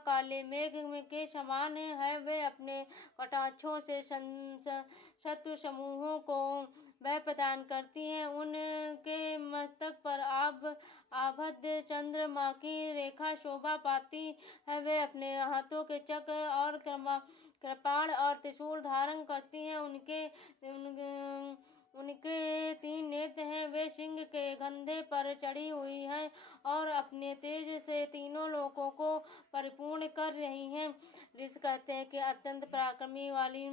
काले मेघ के समान है। वे अपने कटाक्षों से शत्रु समूहों को वह प्रदान करती हैं। उनके मस्तक पर आबद्ध चंद्रमा की रेखा शोभा पाती है। वे अपने हाथों के चक्र और कृपाण और त्रिशूल धारण करती हैं। उनके 3 नेत्र हैं। वे सिंह के कंधे पर चढ़ी हुई हैं और अपने तेज से तीनों लोकों को परिपूर्ण कर रही हैं। ऋषि कहते हैं कि अत्यंत पराक्रमी वाली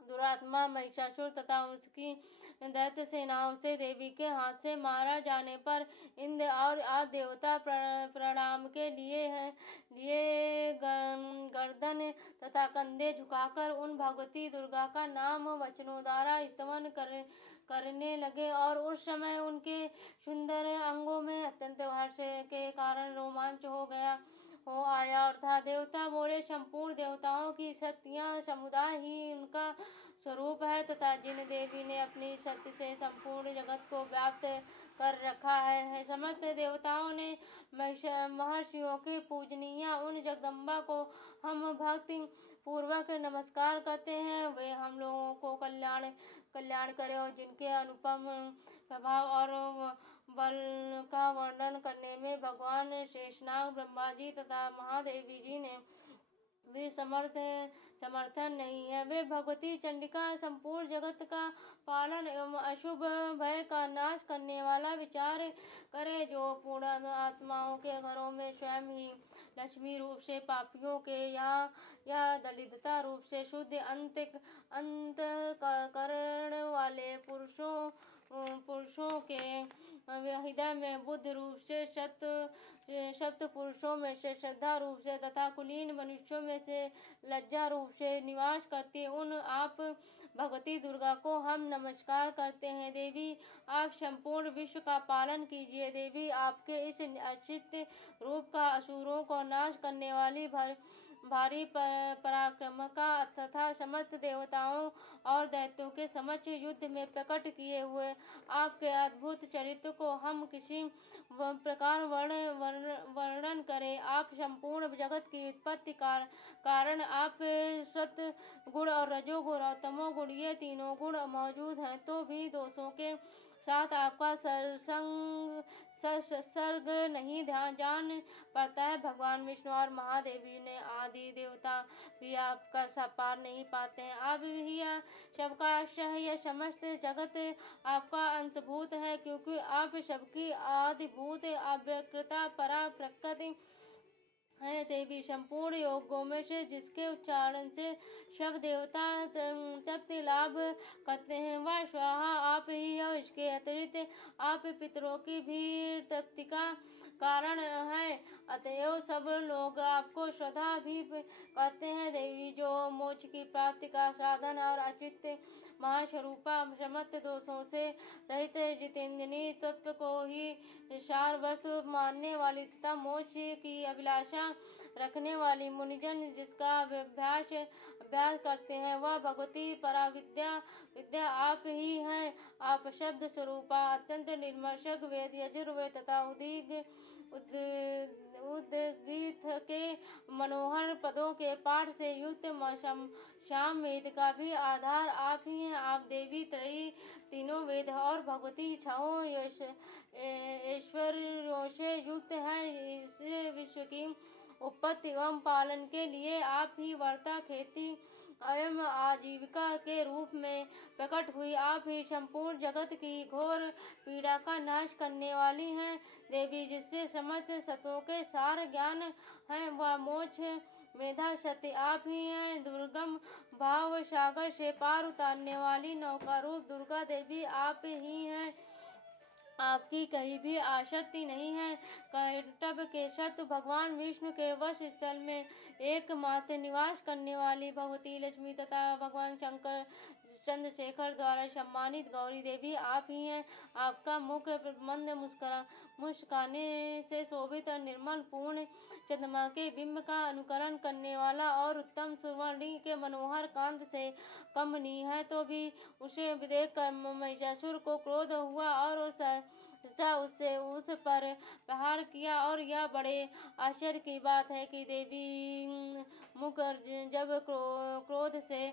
दुरात्मा महिषासुर तथा उसकी दैत्य सेनाओं से देवी के हाथ से मारा जाने पर इंद्र और आदि देवता प्रणाम के लिए गर्दन तथा कंधे झुकाकर उन भगवती दुर्गा का नाम वचनों द्वारा स्तवन करने लगे। और उस समय उनके सुंदर अंगों में अत्यंत हर्ष के कारण रोमांच हो आया और था। देवता बोले, संपूर्ण देवताओं की शक्तियां समुदाय ही उनका स्वरूप है तथा जिन देवी ने अपनी शक्ति से संपूर्ण जगत को व्याप्त कर रखा है। समस्त देवताओं ने महर्षियों की पूजनीय उन जगदम्बा को हम भक्ति पूर्वक नमस्कार करते हैं। वे हम लोगों को कल्याण करे। और जिनके अनुपम प्रभाव और बल का वर्णन करने में भगवान शेषनाग ब्रह्मा जी तथा महादेवी जी ने भी समर्थन नहीं है। वे भगवती चंडिका संपूर्ण जगत का पालन एवं अशुभ भय का नाश करने वाला विचार करे, जो पूर्ण आत्माओं के घरों में स्वयं ही लक्ष्मी रूप से पापियों के या दलितता रूप से शुद्ध अंतःकरण वाले पुरुषों के हृदय में बुद्ध रूप से सप्त पुरुषों में से श्रद्धा रूप से तथा कुलीन मनुष्यों में से लज्जा रूप से निवास करती है, उन आप भगवती दुर्गा को हम नमस्कार करते हैं। देवी, आप संपूर्ण विश्व का पालन कीजिए। देवी, आपके इस अचित रूप का असुरों को नाश करने वाली भारी पराक्रम का तथा समस्त देवताओं और दैत्यों के समक्ष युद्ध में प्रकट किए हुए आपके अद्भुत चरित्र को हम किसी प्रकार वर्णन करें। आप संपूर्ण जगत की उत्पत्ति कारण आप सत गुण और रजोगुण और तमोगुण ये तीनों गुण मौजूद हैं, तो भी दोषों के साथ आपका सर्ग नहीं जान पड़ता है। भगवान विष्णु और महादेवी ने आदि देवता भी आपका पार नहीं पाते हैं। आप ही सबका आश्रय है। यह समस्त जगत आपका अंशभूत है, क्योंकि आप सबकी आदिभूत अव्यक्तता परा प्रकृति है। देवी, संपूर्ण योगों में से जिसके उच्चारण से सब देवता तृप्ति लाभ करते हैं वह स्वाहा आप ही हो। इसके अतिरिक्त आप पितरों की भी तृप्ति का कारण है, अतएव सब लोग आपको श्रद्धा भी करते हैं। देवी, जो मोक्ष की प्राप्ति का साधन और अचित महास्वरूपा समस्त दोषों से रहित जितेंद्रिय तत्व को ही सार वस्तु मानने वाली तथा मोक्ष की अभिलाषा रखने वाली मुनिजन जिसका अभ्यास करते हैं, वह भगवती विद्या आप ही हैं। आप शब्द स्वरूपा अत्यंत निर्मर्शक वेद यजुर्वेद तथा उद्गीत के मनोहर पदों के पाठ से युक्त श्याम वेद का भी आधार आप ही हैं। आप देवी त्रयी तीनों वेद और भगवती छहों ऐश्वर्यों से युक्त हैं। इस विश्व की उत्पत्ति एवं पालन के लिए आप ही वर्ता खेती एवं आजीविका के रूप में प्रकट हुई। आप ही संपूर्ण जगत की घोर पीड़ा का नाश करने वाली हैं। देवी, जिससे समस्त सत्वों के सार ज्ञान है वह मोक्ष मेधा शक्ति आप ही हैं। दुर्गम भाव सागर से पार उतारने वाली नौका रूप दुर्गा देवी आप ही हैं। आपकी कहीं भी आसक्ति नहीं है। कर्तव्य के शत्रु भगवान विष्णु के वश स्थल में एकमात्र निवास करने वाली भगवती लक्ष्मी तथा भगवान शंकर चंद्रशेखर द्वारा सम्मानित गौरी देवी आप ही हैं। आपका मुख मंद मुस्काने से शोभित और निर्मल पूर्ण चंद्रमा के बिंब का अनुकरण करने वाला और उत्तम सुवर्णी के मनोहर कांत से कमनीय है, तो भी उसे देख कर महिषासुर को क्रोध हुआ और तथा उससे उस पर प्रहार किया। और यह बड़े आश्चर्य की बात है कि देवी मुख जब क्रोध से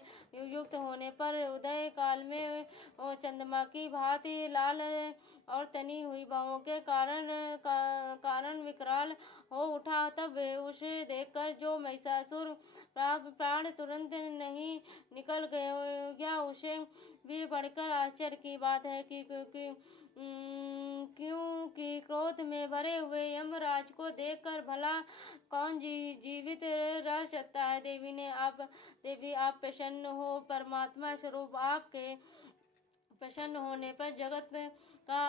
युक्त होने पर उदय काल में चंद्रमा की भांति लाल और तनी हुई बाहों के कारण विकराल हो उठा। तब उसे देखकर जो महिषासुर प्राण तुरंत नहीं निकल गए। या उसे भी बढ़कर आश्चर्य की बात है कि क्योंकि क्रोध में भरे हुए यमराज को देखकर भला कौन जीवित रह सकता है। देवी आप प्रसन्न हो। परमात्मा स्वरूप आपके प्रसन्न होने पर जगत का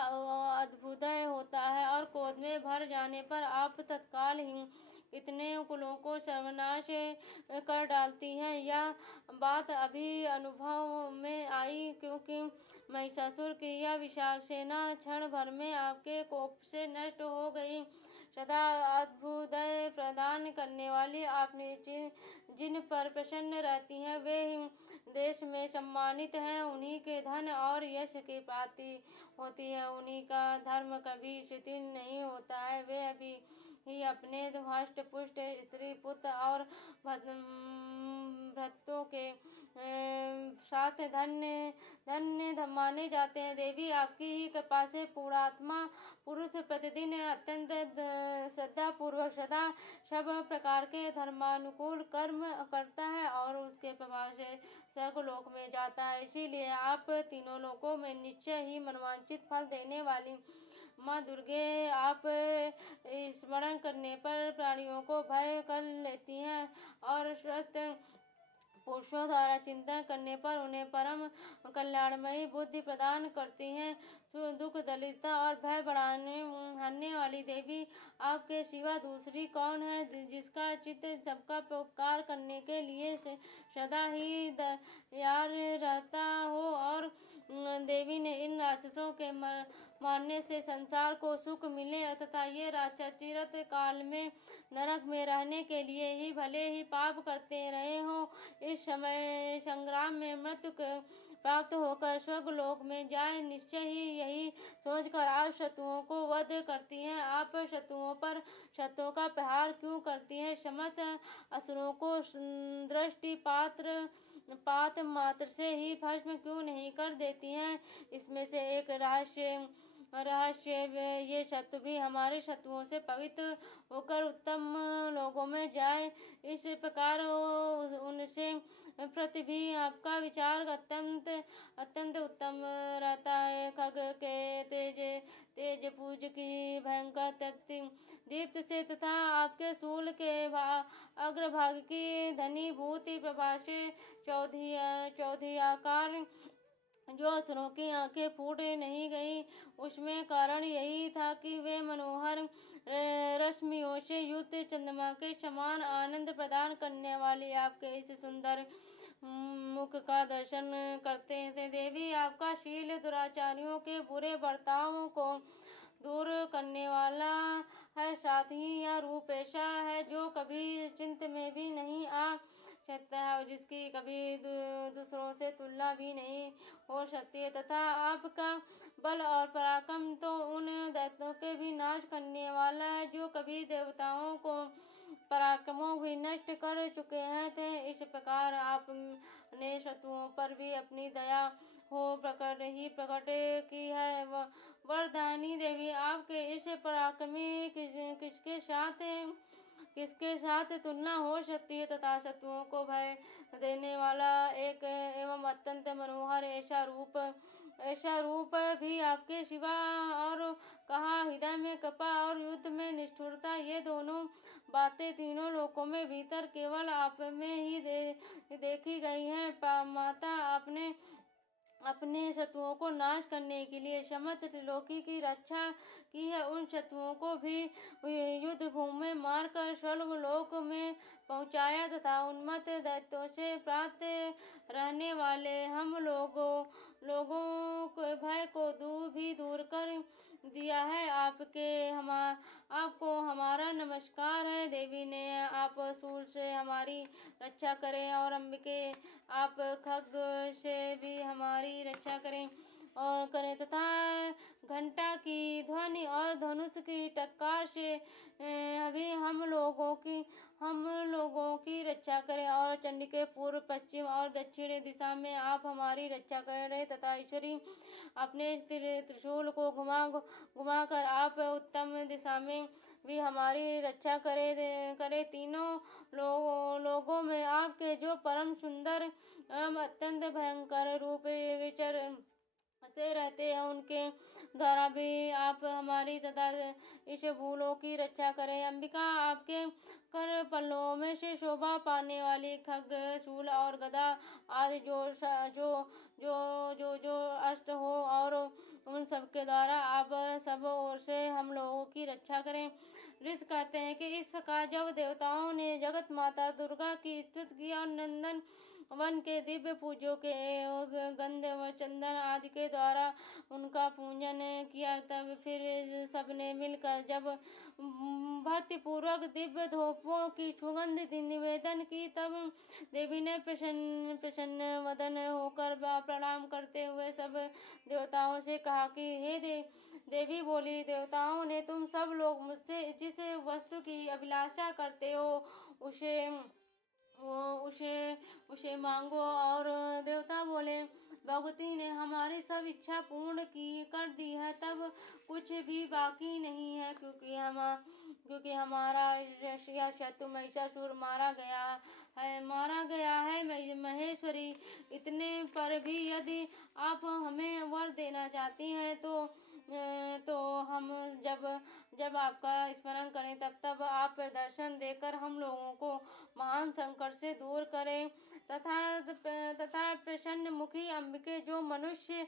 अद्भुदय होता है और क्रोध में भर जाने पर आप तत्काल ही कितने कुलों को सर्वनाश कर डालती हैं। यह बात अभी अनुभव में आई क्योंकि महिषासुर की यह विशाल सेना क्षण भर में आपके कोप से नष्ट हो गई। सदा अद्भुदय प्रदान करने वाली आपने जिन पर प्रसन्न रहती हैं वे ही देश में सम्मानित हैं। उन्हीं के धन और यश की प्राप्ति होती है। उन्हीं का धर्म कभी शिथिल नहीं होता है। वे अभी ही अपने हष्ट पुष्ट स्त्री पुत्र और भ्रातों के साथ धन्य माने जाते हैं। देवी आपकी ही कृपा से पूर्णात्मा पुरुष प्रतिदिन अत्यंत श्रद्धा पूर्वक सदा सब प्रकार के धर्मानुकूल कर्म करता है और उसके प्रभाव से स्वर्गलोक में जाता है। इसीलिए आप तीनों लोकों में निश्चय ही मनवांचित फल देने वाली माँ दुर्गे आप स्मरण करने पर प्राणियों को भय कर लेती हैं और स्वस्थ पुरुषों द्वारा चिंतन करने पर उन्हें परम कल्याणमयी बुद्धि प्रदान करती हैं। दुख दरिद्रता और भय बढ़ाने वाली देवी आपके सिवा दूसरी कौन है जिसका चित्त सबका उपकार करने के लिए सदा ही तैयार रहता हो। और देवी ने इन राक्षसों के मारने से संसार को सुख मिले तथा ये राक्षस चिरत काल में नरक में रहने के लिए ही भले ही पाप करते रहे हो, इस समय संग्राम में मृत्यु प्राप्त होकर स्वर्गलोक में जाए। निश्चय ही यही सोचकर आप शत्रुओं को वध करती हैं। आप शत्रुओं पर शत्रुओं का प्रहार क्यों करती हैं? समस्त असुरों को पात मात्र से ही भस्म क्यों नहीं कर देती हैं? इसमें से एक रहस्य ये शत्रु भी हमारे शत्रुओं से पवित्र होकर उत्तम लोगों में जाए। इस प्रकार उनसे प्रति भी आपका विचार अत्यंत उत्तम रहता है। खग के तेज पूज की भयंकर तप्ति दीप्त से तथा आपके सूल के अग्रभाग की धनी भूति प्रभा से चौधी आकार जो असुरों की आंखें फूट नहीं गई, उसमें कारण यही था कि वे मनोहर रश्मियों से युक्त चंद्रमा के समान आनंद प्रदान करने वाले आपके इस सुंदर मुख का दर्शन करते थे। देवी आपका शील दुराचारियों के बुरे बर्तावों को दूर करने वाला है। साथ ही यह रूप ऐसा है जो कभी चिंता में भी नहीं आ सकता है और जिसकी कभी दूसरों से तुलना भी नहीं हो सकती है। तथा आपका बल और पराक्रम तो उन दैत्यों के भी नाश करने वाला है जो कभी देवताओं को पराक्रमों भी नष्ट कर चुके हैं थे। इस प्रकार आपने शत्रुओं पर भी अपनी दया हो प्रकट की है। वरदानी देवी आपके इस पराक्रमी किसके साथ तुलना हो सकती है तथा शत्रुओं को भय देने वाला एक एवं अत्यंत मनोहर ऐसा रूप भी आपके सिवा और कहा। हृदय में कृपा और युद्ध में निष्ठुरता ये दोनों बातें तीनों लोकों में भीतर केवल आप में ही देखी गई हैं। माता आपने अपने शत्रुओं को नाश करने के लिए समस्त त्रिलोकी की रक्षा की है। उन शत्रुओं को भी युद्ध भूमि में मारकर स्वर्गलोक में पहुंचाया तथा उन्मत्त दैत्यों से प्राप्त रहने वाले हम लोगों के भय को दूर कर दिया है। आपको हमारा नमस्कार है। देवी ने आप सूल से हमारी रक्षा करें और अंबिके आप खग से भी हमारी रक्षा करें तथा घंटा की की ध्वनि और धनुष की टक्कर से अभी हम लोगों की रक्षा करें, और चंडी के पूर्व, पश्चिम और दक्षिण दिशा में आप हमारी रक्षा करें, तथा ईश्वरी अपने त्रिशूल को घुमा कर आप उत्तम दिशा में भी हमारी रक्षा करे। तीनों लोगों में आपके जो परम सुंदर एवं अत्यंत भयंकर रूप विचरते रहते हैं, उनके द्वारा भी आप हमारी तथा इस भूलों की रक्षा करें। अंबिका, आपके कर पल्लों में से शोभा पाने वाली खड्ग, शूल और गदा आदि जो अस्त्र हो, और उन सब के द्वारा आप सब ओर से हम लोगों की रक्षा करें। ऋषि कहते हैं कि इस प्रकार जब देवताओं ने जगत माता दुर्गा की स्तुति की और नंदन वन के दिव्य पूजों के गंध व चंदन आदि के द्वारा उनका पूजन किया, तब फिर सबने मिलकर जब भक्ति पूर्वक दिव्य धूपों की सुगंध निवेदन की, तब देवी ने प्रसन्न वदन होकर प्रणाम करते हुए सब देवताओं से कहा कि हे देवी बोली, देवताओं ने तुम सब लोग मुझसे जिस वस्तु की अभिलाषा करते हो उसे मांगो। और देवता बोले, भगवती ने हमारी सब इच्छा पूर्ण कर दी है, तब कुछ भी बाकी नहीं है, क्योंकि हमारा शत्रु महिषासुर मारा गया है। महेश्वरी, इतने पर भी यदि आप हमें वर देना चाहती हैं तो हम जब आपका स्मरण करें, तब आप दर्शन देकर हम लोगों को महान संकट से दूर करें, तथा प्रसन्न मुखी अंबिके जो मनुष्य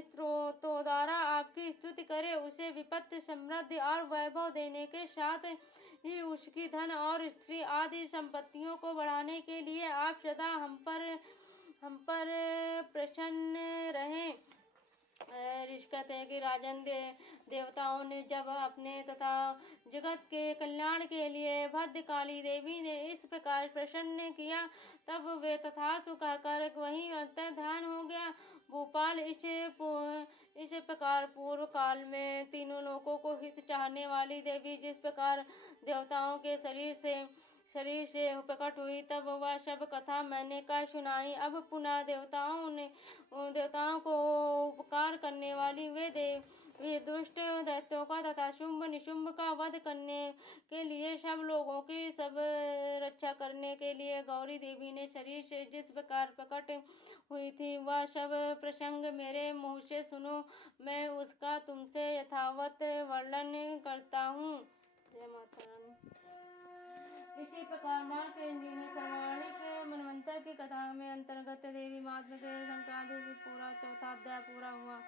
स्त्रोतों द्वारा आपकी स्तुति करे, उसे विपत्ति, समृद्धि और वैभव देने के साथ ही उसकी धन और स्त्री आदि संपत्तियों को बढ़ाने के लिए आप सदा हम पर प्रसन्न रहें। ऋषि कहते हैं कि राजन, देवताओं ने जब अपने तथा जगत के कल्याण के लिए भद्रकाली देवी ने इस प्रकार प्रसन्न किया, तब वे तथास्तु कहकर वहीं अंतर्धान हो गया। भोपाल, इस प्रकार पूर्व काल में तीनों लोगों को हित चाहने वाली देवी जिस प्रकार देवताओं के शरीर से प्रकट हुई, तब वह सब कथा मैंने कह सुनाई। अब पुनः देवताओं को उपकार करने वाली वे दुष्ट दैत्यों का तथा शुंभ निशुंभ का वध करने के लिए सब लोगों की सब रक्षा करने के लिए गौरी देवी ने शरीर से जिस प्रकार प्रकट हुई थी, वह सब प्रसंग मेरे मुँह से सुनो। मैं उसका तुमसे यथावत वर्णन करता हूँ। जय माता रानी। इसी प्रकार मार्कंडेय ने सर्वाणिक मनवंतर की कथा में अंतर्गत देवी महात्म्य के संक्रांति पूरा चौथा अध्याय पूरा हुआ।